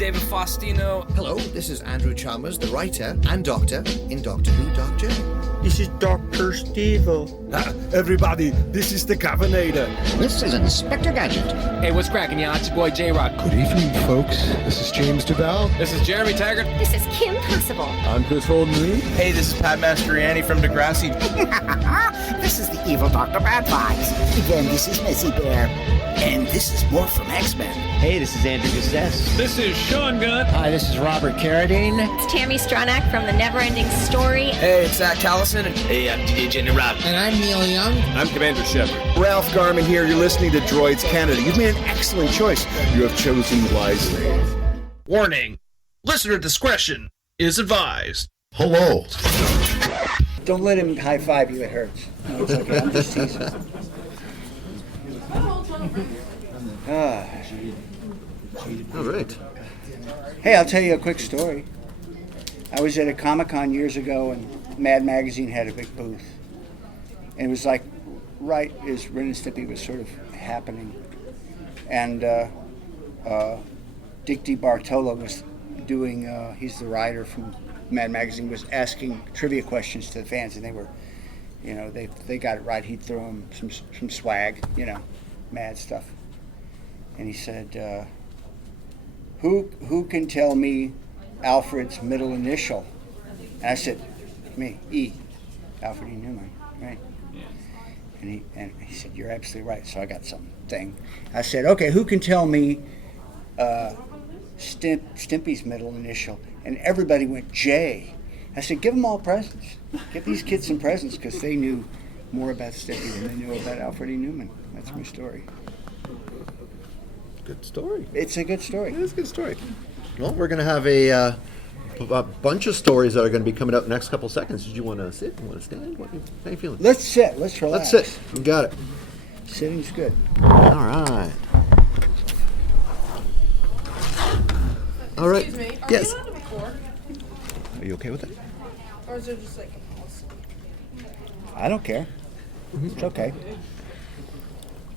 David Faustino. Hello, this is Andrew Chalmers, the writer and doctor in Doctor Who, Doctor. This is Dr. Steve-O. Everybody, this is the Governator. This is Inspector Gadget. Hey, what's cracking, y'all? It's your boy J-Rock. Good evening, folks. This is James DeBell. This is Jeremy Taggart. This is Kim Possible. I'm Chris Holden-Lee. Hey, this is Pat Mastroianni from Degrassi. This is the evil Dr. Bad Vibes. Again, this is Messy Bear. And this is more from X-Men. Hey, this is Andrew Gustess. This is Sean Gunn. Hi, this is Robert Carradine. It's Tammy Stronach from The Neverending Story. Hey, it's Zach Callison. Hey, I'm DJ Jenny Rob. And I'm Neil Young. I'm Commander Shepard. Ralph Garman here. You're listening to Droids Canada. You've made an excellent choice. You have chosen wisely. Warning. Listener discretion is advised. Hello. Don't let him high-five you. It hurts. No, it's okay. I'm just teasing. All right. Hey, I'll tell you a quick story. I was at a Comic Con years ago, and Mad Magazine had a big booth. And it was like right as Ren and Stimpy was sort of happening. And Dick DiBartolo was doing, he's the writer from Mad Magazine, was asking trivia questions to the fans, and they were, you know, they got it right. He'd throw them some swag, you know, mad stuff. And he said, who can tell me Alfred's middle initial? And I said, me, E, Alfred E. Newman, right? Yeah. And he said, you're absolutely right. So I got something. I said, okay, who can tell me Stimpy's middle initial? And everybody went J. I said, give them all presents. Give these kids some presents, because they knew more about Stimpy than they knew about Alfred E. Newman. That's my story. Good story. It's a good story. It is a good story. Well, we're going to have a bunch of stories that are going to be coming out in the next couple seconds. Did you want to sit? You want to stand? How are you feeling? Let's sit. Let's relax. Let's sit. You got it. Sitting's good. All right. All right. Excuse me. Are yes. we allowed to record? Are you okay with that? Or is it just like a pause? I don't care. It's okay.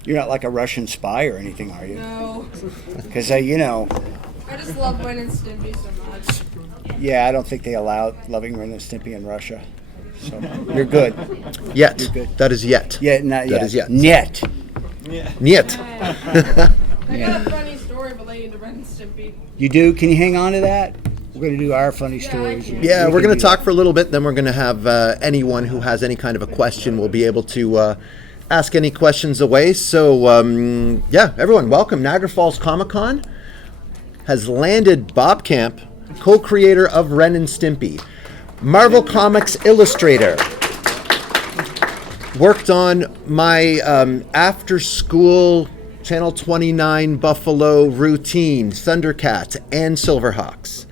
You're not like a Russian spy or anything, are you? No. Because, you know... I just love Ren and Stimpy so much. Yeah, I don't think they allow loving Ren and Stimpy in Russia. So, you're good. Yet. You're good. That is yet. Yeah, not yet. That is yet. Niet. Yeah. Niet. I got a funny story relating to Ren and Stimpy. You do? Can you hang on to that? We're going to do our funny stories. Yeah, we're going to talk for a little bit, then we're going to have anyone who has any kind of a question will be able to... ask any questions away. So, yeah, everyone, welcome. Niagara Falls Comic Con has landed Bob Camp, co-creator of Ren and Stimpy, Marvel Comics illustrator. Worked on my after-school Channel 29 Buffalo routine, Thundercats, and Silverhawks.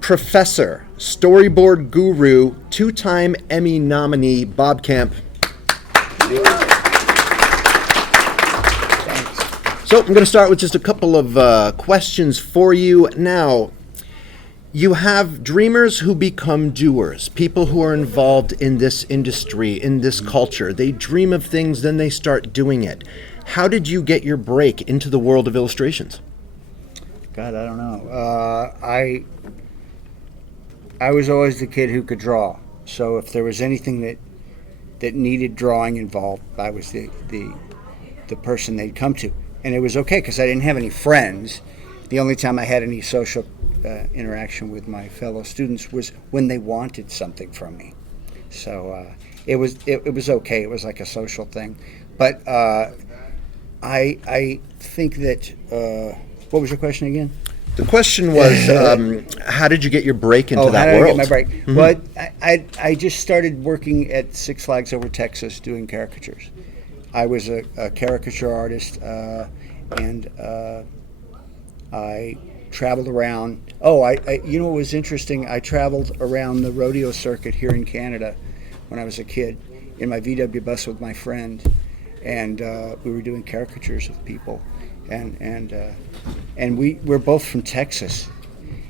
Professor, storyboard guru, two-time Emmy nominee, Bob Camp. So I'm going to start with just a couple of questions for you. Now, you have dreamers who become doers, people who are involved in this industry, in this culture. They dream of things, then they start doing it. How did you get your break into the world of illustrations? God, I don't know. I was always the kid who could draw. So if there was anything that needed drawing involved, I was the person they'd come to. And it was okay because I didn't have any friends. The only time I had any social interaction with my fellow students was when they wanted something from me. So it was okay. It was like a social thing. But I think that what was your question again? The question was, how did you get your break into that world? How did I get my break? Mm-hmm. Well, I just started working at Six Flags Over Texas doing caricatures. I was a caricature artist, and I traveled around. You know what was interesting? I traveled around the rodeo circuit here in Canada when I was a kid in my VW bus with my friend, and we were doing caricatures of people, and we're both from Texas,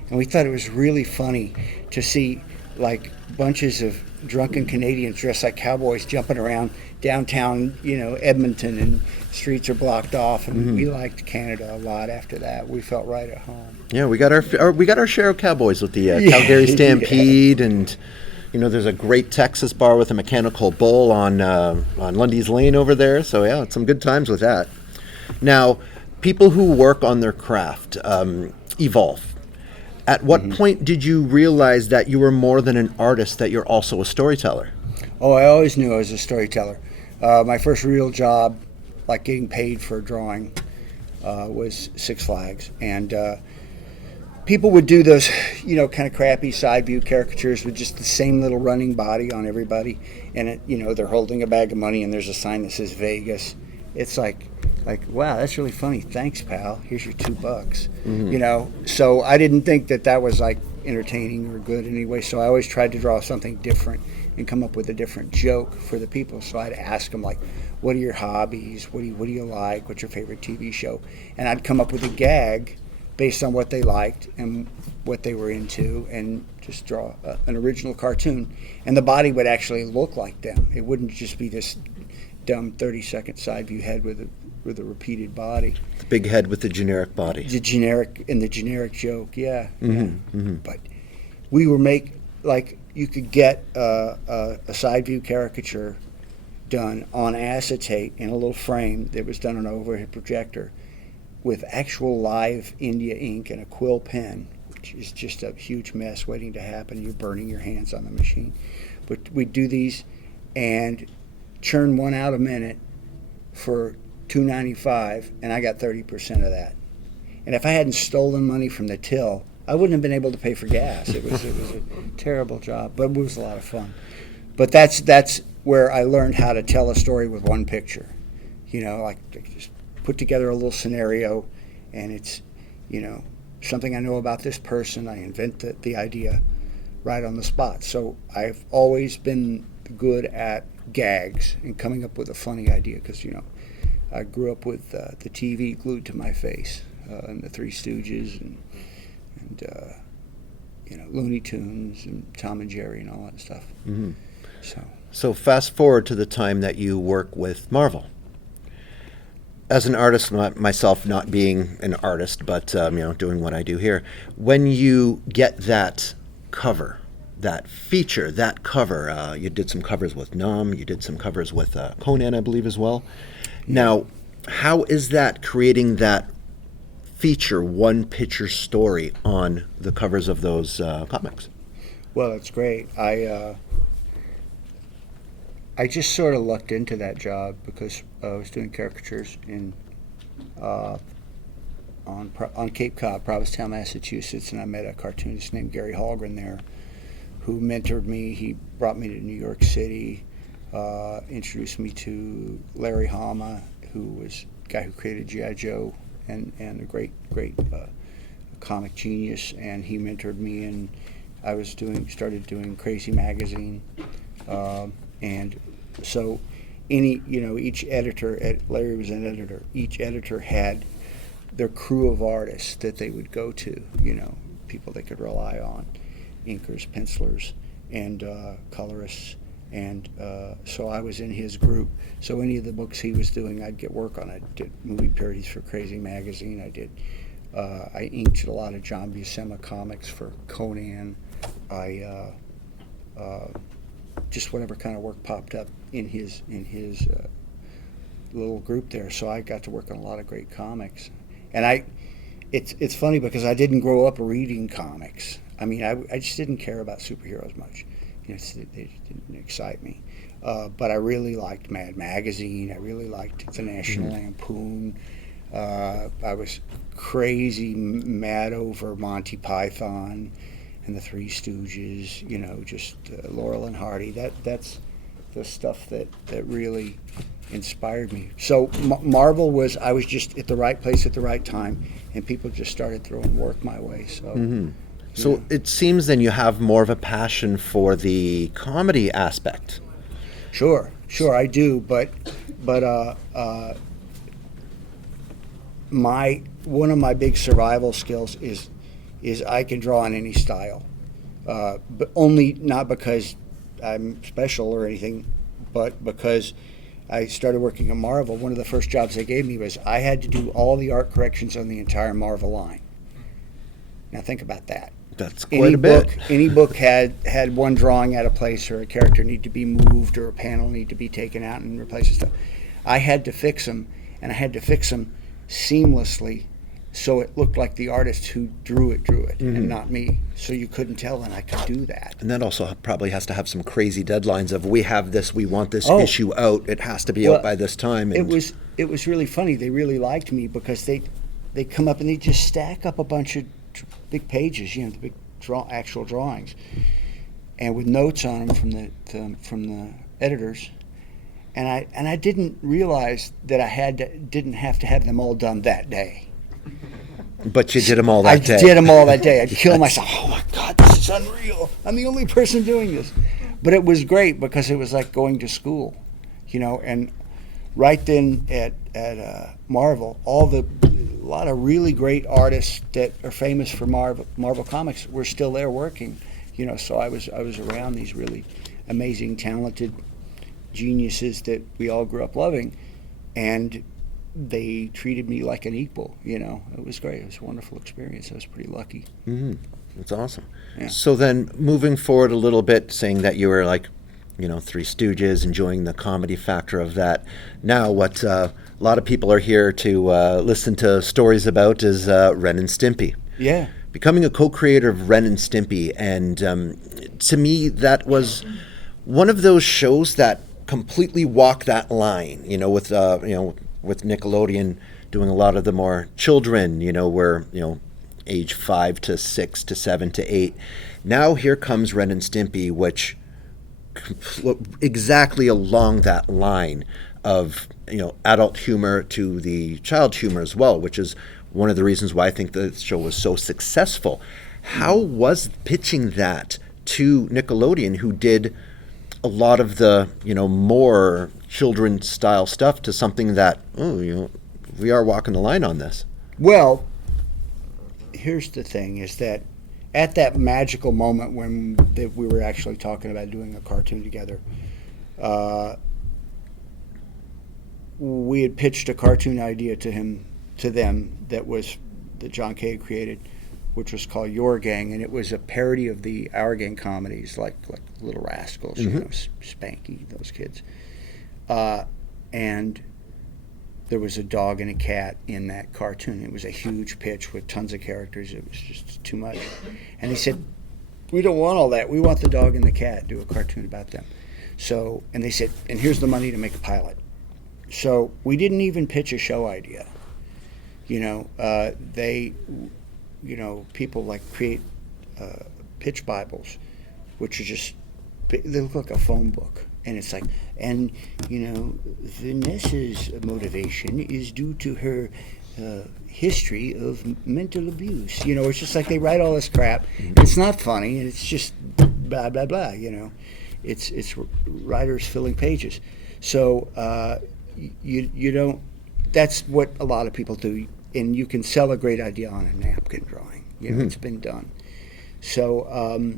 and we thought it was really funny to see like bunches of drunken Canadians dressed like cowboys jumping around downtown, Edmonton, and streets are blocked off. And we liked Canada a lot after that. We felt right at home. Yeah, we got our share of cowboys with the Calgary Stampede, and there's a great Texas bar with a mechanical bull on Lundy's Lane over there. So yeah, some good times with that. Now, people who work on their craft evolve. At what point did you realize that you were more than an artist, that you're also a storyteller? Oh, I always knew I was a storyteller. My first real job, like getting paid for a drawing, was Six Flags. And people would do those, kind of crappy side view caricatures with just the same little running body on everybody. And, they're holding a bag of money and there's a sign that says Vegas. It's like, wow, that's really funny. Thanks, pal. Here's your $2. So I didn't think that was like entertaining or good anyway. So I always tried to draw something different and come up with a different joke for the people. So I'd ask them, like, what are your hobbies? What do you like? What's your favorite TV show? And I'd come up with a gag based on what they liked and what they were into, and just draw an original cartoon. And the body would actually look like them. It wouldn't just be this dumb 30-second side view head with a repeated body. The big head with the generic body. The generic joke, yeah. But we were you could get a side view caricature done on acetate in a little frame that was done on an overhead projector with actual live India ink and a quill pen, which is just a huge mess waiting to happen. You're burning your hands on the machine. But we'd do these and churn one out a minute for $2.95, and I got 30% of that. And if I hadn't stolen money from the till, I wouldn't have been able to pay for gas. It was a terrible job, but it was a lot of fun. But that's where I learned how to tell a story with one picture. Like just put together a little scenario, and it's something I know about this person. I invent the idea right on the spot. So I've always been good at gags and coming up with a funny idea, because I grew up with the TV glued to my face, and the Three Stooges and Looney Tunes and Tom and Jerry and all that stuff. So fast forward to the time that you work with Marvel. As an artist, myself not being an artist, but doing what I do here, when you get that cover, that feature, that cover, you did some covers with Nom, you did some covers with Conan, I believe, as well. Now, how is that creating that feature, one-picture story on the covers of those comics? Well, it's great. I just sort of lucked into that job because I was doing caricatures on Cape Cod, Provincetown, Massachusetts, and I met a cartoonist named Gary Hallgren there, who mentored me. He brought me to New York City, introduced me to Larry Hama, who was the guy who created G.I. Joe and a great comic genius, and he mentored me, and I started doing Crazy Magazine, and so each editor, Larry was an editor, each editor had their crew of artists that they would go to, people they could rely on, inkers, pencilers, and colorists. And so I was in his group. So any of the books he was doing, I'd get work on. I did movie parodies for Crazy Magazine. I inked a lot of John Buscema comics for Conan. Just whatever kind of work popped up in his little group there. So I got to work on a lot of great comics. And it's funny because I didn't grow up reading comics. I mean, I just didn't care about superheroes much. They didn't excite me. But I really liked Mad Magazine. I really liked the National Lampoon. I was crazy mad over Monty Python and the Three Stooges, just Laurel and Hardy. That's the stuff that really inspired me. So Marvel I was just at the right place at the right time, and people just started throwing work my way. So. So it seems then you have more of a passion for the comedy aspect. Sure, I do. But one of my big survival skills is I can draw in any style. but only not because I'm special or anything, but because I started working at Marvel. One of the first jobs they gave me was I had to do all the art corrections on the entire Marvel line. Now think about that. That's quite a bit. Any book had one drawing out of place, or a character need to be moved, or a panel need to be taken out and replaced and stuff. I had to fix them, and I had to fix them seamlessly, so it looked like the artist who drew it, and not me. So you couldn't tell that I could do that. And that also probably has to have some crazy deadlines of, we have this, we want this issue out, it has to be out by this time. And it was really funny. They really liked me because they come up and they just stack up a bunch of big pages, the big actual drawings, and with notes on them from the editors. And I didn't realize that I didn't have to have them all done that day. But you did them all that day. I did them all that day. I'd kill myself. Oh my God, this is unreal. I'm the only person doing this. But it was great because it was like going to school, and right then at Marvel, a lot of really great artists that are famous for Marvel Comics were still there working, so I was around these really amazing, talented geniuses that we all grew up loving, and they treated me like an equal. It was great. It was a wonderful experience. I was pretty lucky. That's awesome. Yeah. So then moving forward a little bit, saying that you were like, Three Stooges, enjoying the comedy factor of that. Now what a lot of people are here to listen to stories about is Ren and Stimpy. Yeah. Becoming a co-creator of Ren and Stimpy, and to me that was one of those shows that completely walked that line, with Nickelodeon doing a lot of the more children, where, age 5 to 6 to 7 to 8. Now here comes Ren and Stimpy, which exactly along that line of, adult humor to the child humor as well, which is one of the reasons why I think the show was so successful. How was pitching that to Nickelodeon, who did a lot of the, more children style stuff, to something that, we are walking the line on this? Well, here's the thing, is that at that magical moment when we were actually talking about doing a cartoon together, we had pitched a cartoon idea to them that John Kay created, which was called Your Gang, and it was a parody of the Our Gang comedies, like Little Rascals, Spanky, those kids. And there was a dog and a cat in that cartoon. It was a huge pitch with tons of characters. It was just too much. And he said, we don't want all that. We want the dog and the cat, do a cartoon about them. So, and they said, and here's the money to make a pilot. So we didn't even pitch a show idea. People like create pitch Bibles, which are just, they look like a phone book. And it's like, and, Vanessa's motivation is due to her history of mental abuse. It's just like they write all this crap. And it's not funny, and it's just blah, blah, blah, It's writers filling pages. So you don't, that's what a lot of people do. And you can sell a great idea on a napkin drawing. It's been done. So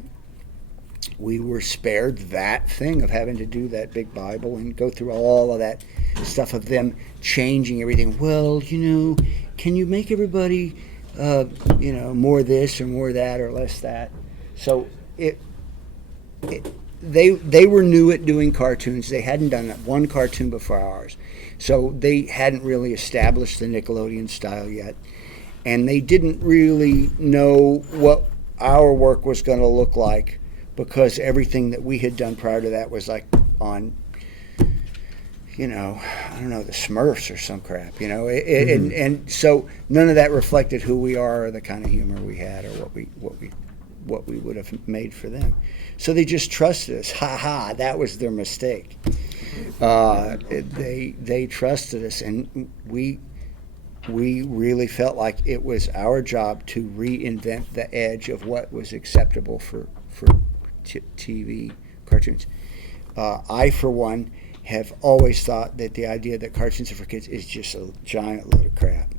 we were spared that thing of having to do that big Bible and go through all of that stuff of them changing everything. Well, can you make everybody, more this or more that or less that? So they were new at doing cartoons. They hadn't done one cartoon before ours. So they hadn't really established the Nickelodeon style yet. And they didn't really know what our work was going to look like, because everything that we had done prior to that was like on, I don't know, the Smurfs or some crap, and so none of that reflected who we are or the kind of humor we had or what we would have made for them. So they just trusted us. That was their mistake. They trusted us, and we really felt like it was our job to reinvent the edge of what was acceptable for TV cartoons. I, for one, have always thought that the idea that cartoons are for kids is just a giant load of crap,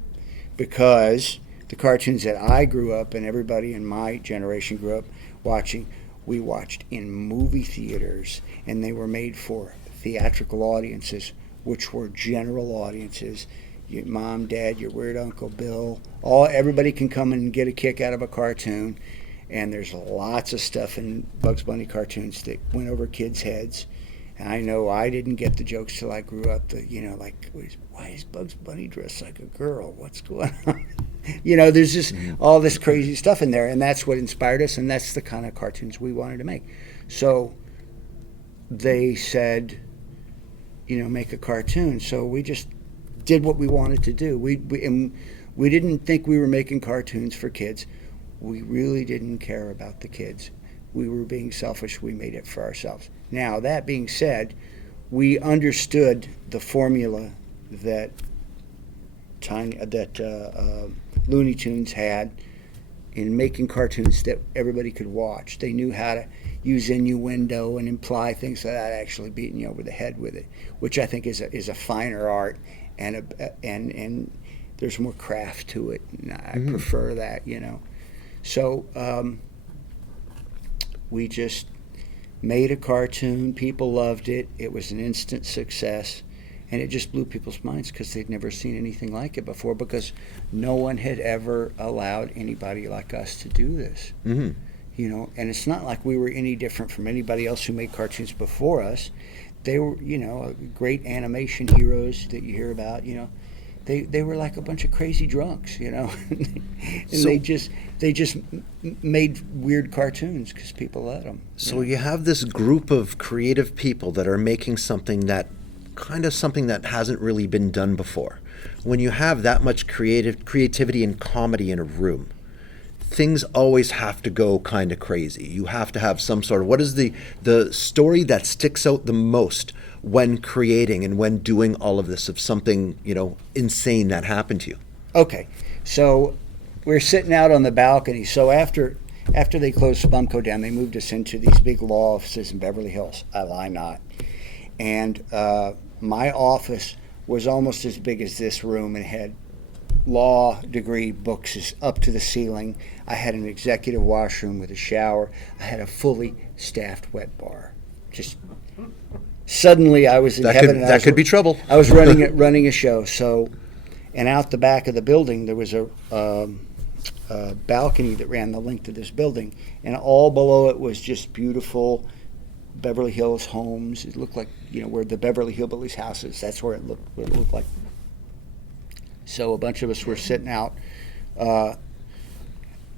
because the cartoons that I grew up and everybody in my generation grew up watching. We watched in movie theaters, and they were made for theatrical audiences, which were general audiences. Your mom, dad, your weird Uncle Bill, everybody can come in and get a kick out of a cartoon. And there's lots of stuff in Bugs Bunny cartoons that went over kids' heads. And I know I didn't get the jokes till I grew up. Why is Bugs Bunny dressed like a girl? What's going on? There's just all this crazy stuff in there. And that's what inspired us, and that's the kind of cartoons we wanted to make. So they said, make a cartoon. So we just did what we wanted to do. We didn't think we were making cartoons for kids. We really didn't care about the kids. We were being selfish. We made it for ourselves. Now, that being said, we understood the formula that Looney Tunes had in making cartoons that everybody could watch. They knew how to use innuendo and imply things without actually beating you over the head with it, which I think is a finer art, and there's more craft to it. And I prefer that, So we just made a cartoon. People loved it. It was an instant success. And it just blew people's minds because they'd never seen anything like it before, because no one had ever allowed anybody like us to do this. And it's not like we were any different from anybody else who made cartoons before us. They were, great animation heroes that you hear about, They were like a bunch of crazy drunks, and they just made weird cartoons because people let them. So you have this group of creative people that are making something that hasn't really been done before. When you have that much creativity and comedy in a room, things always have to go kind of crazy. You have to have some sort of, what is the story that sticks out the most when creating and when doing all of this, of something, insane that happened to you? Okay, so we're sitting out on the balcony. So after they closed Spumco down, they moved us into these big law offices in Beverly Hills. I lie not. And my office was almost as big as this room and had law degree books up to the ceiling. I had an executive washroom with a shower. I had a fully staffed wet bar. Just suddenly I was in heaven. That could be trouble. I was running a show. So, and out the back of the building there was a balcony that ran the length of this building, and all below it was just beautiful Beverly Hills homes. It looked like, where the Beverly Hillbillies houses. That's where it looked like. So a bunch of us were sitting out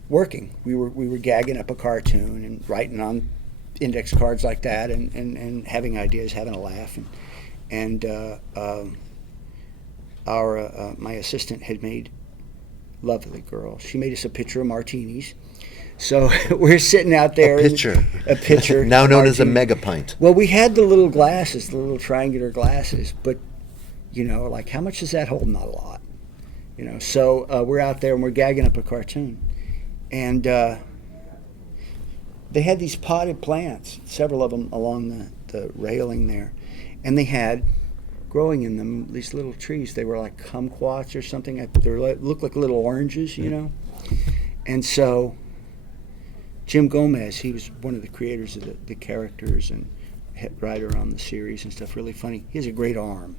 working. We were gagging up a cartoon and writing on index cards like that, and having ideas, having a laugh. And my assistant had made, lovely girl, she made us a pitcher of martinis. So we're sitting out there. A pitcher. Now known as a mega pint. Well, we had the little glasses, the little triangular glasses, but, how much does that hold? Not a lot. So we're out there and we're gagging up a cartoon. And they had these potted plants, several of them along the railing there. And they had, growing in them, these little trees. They were like kumquats or something. They looked like little oranges, And so Jim Gomez, he was one of the creators of the characters and head writer on the series and stuff, really funny. He has a great arm.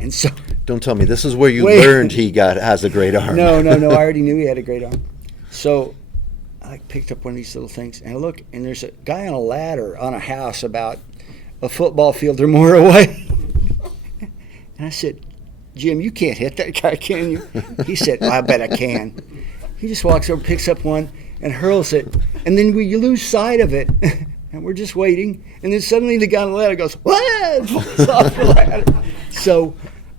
And so, don't tell me this is where you learned he has a great arm. No, I already knew he had a great arm. So I picked up one of these little things, and I look, and there's a guy on a ladder on a house about a football field or more away. And I said, Jim, you can't hit that guy, can you? He said, I bet I can. He just walks over, picks up one, and hurls it. And then you lose sight of it. And we're just waiting. And then suddenly the guy on the ladder goes, what? Falls off the ladder. So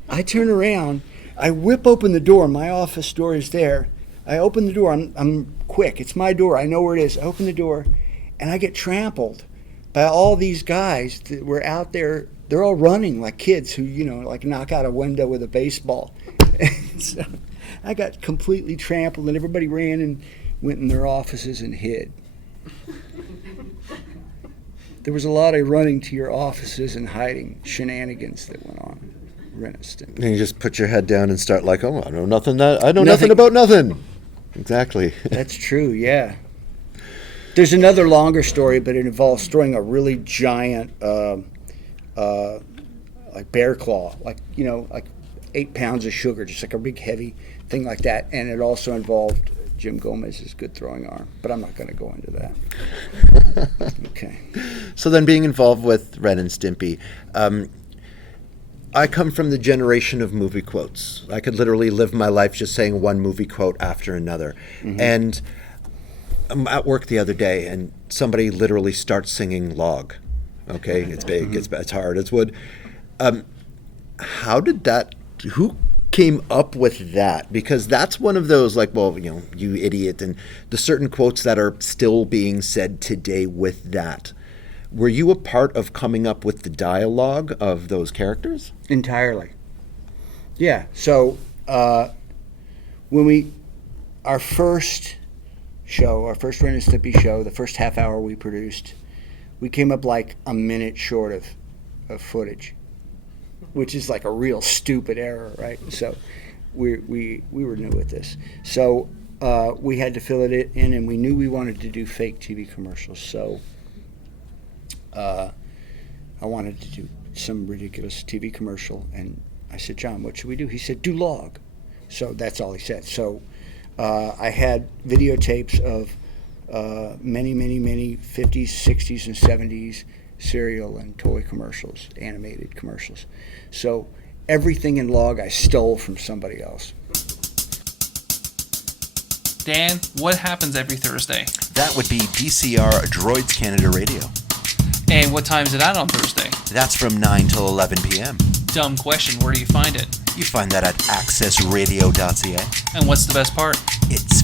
I turn around. I whip open the door. My office door is there. I open the door. I'm quick. It's my door. I know where it is. I open the door. And I get trampled by all these guys that were out there. They're all running like kids who, knock out a window with a baseball. And so I got completely trampled, and everybody ran and went in their offices and hid. There was a lot of running to your offices and hiding shenanigans that went on. Ren and Stimpy. And you just put your head down and start like, I know nothing about nothing. Exactly. That's true, yeah. There's another longer story, but it involves throwing a really giant, like bear claw, like 8 pounds of sugar, just like a big heavy thing like that. And it also involved Jim Gomez's good throwing arm, but I'm not going to go into that. Okay. So then, being involved with Ren and Stimpy, I come from the generation of movie quotes. I could literally live my life just saying one movie quote after another. Mm-hmm. And I'm at work the other day, and somebody literally starts singing Log. Okay, it's big, mm-hmm. it's hard, it's wood. How did that? Who came up with that? Because that's one of those, like, well, you idiot, and the certain quotes that are still being said today with that. Were you a part of coming up with the dialogue of those characters? Entirely. Yeah. So when our first Ren and Stimpy show, the first half hour we produced, we came up like a minute short of footage, which is like a real stupid error, right? So we were new at this. So we had to fill it in, and we knew we wanted to do fake TV commercials. So I wanted to do some ridiculous TV commercial, and I said, John, what should we do? He said, do Log. So that's all he said. So I had videotapes of many 50s, 60s, and 70s cereal and toy commercials, animated commercials. So everything in Log I stole from somebody else. Dan, what happens every Thursday? That would be DCR Droids Canada Radio. And what time is it out on Thursday? That's from 9 till 11 p.m. Dumb question. Where do you find it? You find that at accessradio.ca. And what's the best part? It's